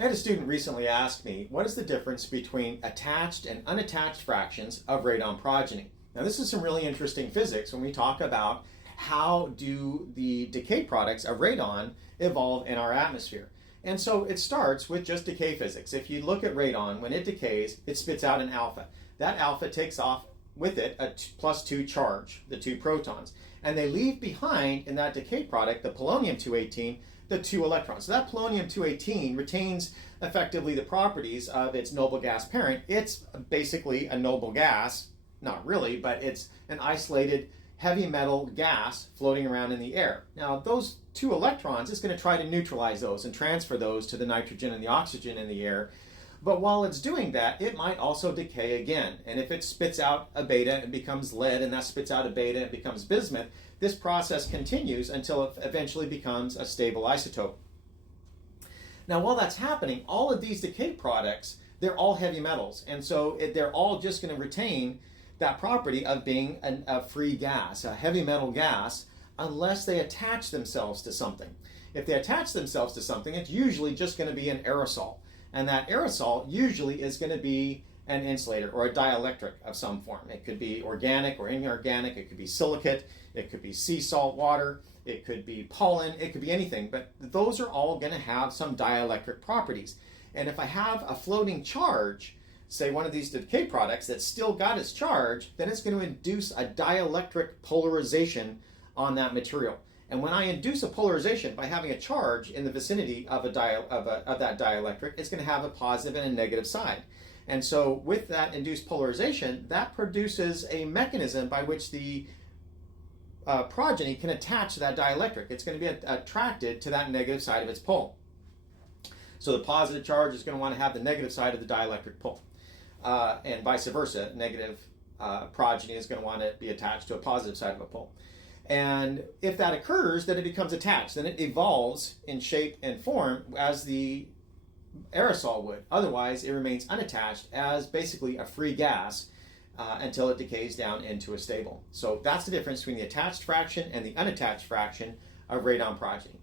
I had a student recently ask me, what is the difference between attached and unattached fractions of radon progeny? Now, this is some really interesting physics when we talk about how do the decay products of radon evolve in our atmosphere. And so it starts with just decay physics. If you look at radon, when it decays, it spits out an alpha. That alpha takes off with it a +2 charge, the 2 protons. And they leave behind in that decay product, the polonium-218, the 2 electrons. So that polonium-218 retains effectively the properties of its noble gas parent. It's basically a noble gas, not really, but it's an isolated heavy metal gas floating around in the air. Now those 2 electrons, it's going to try to neutralize those and transfer those to the nitrogen and the oxygen in the air. But while it's doing that, it might also decay again. And if it spits out a beta, it becomes lead, and that spits out a beta, it becomes bismuth. This process continues until it eventually becomes a stable isotope. Now, while that's happening, all of these decay products, they're all heavy metals. And so they're all just going to retain that property of being a free gas, a heavy metal gas, unless they attach themselves to something. If they attach themselves to something, it's usually just going to be an aerosol. And that aerosol usually is going to be an insulator or a dielectric of some form. It could be organic or inorganic, it could be silicate, it could be sea salt water, it could be pollen, it could be anything, but those are all going to have some dielectric properties. And if I have a floating charge, say one of these decay products that's still got its charge, then it's going to induce a dielectric polarization on that material. And when I induce a polarization by having a charge in the vicinity of that dielectric, it's going to have a positive and a negative side. And so with that induced polarization, that produces a mechanism by which the progeny can attach to that dielectric. It's going to be attracted to that negative side of its pole. So the positive charge is going to want to have the negative side of the dielectric pole. And vice versa, negative progeny is going to want to be attached to a positive side of a pole. And if that occurs, then it becomes attached. Then it evolves in shape and form as the aerosol would. Otherwise, it remains unattached as basically a free gas until it decays down into a stable. So that's the difference between the attached fraction and the unattached fraction of radon progeny.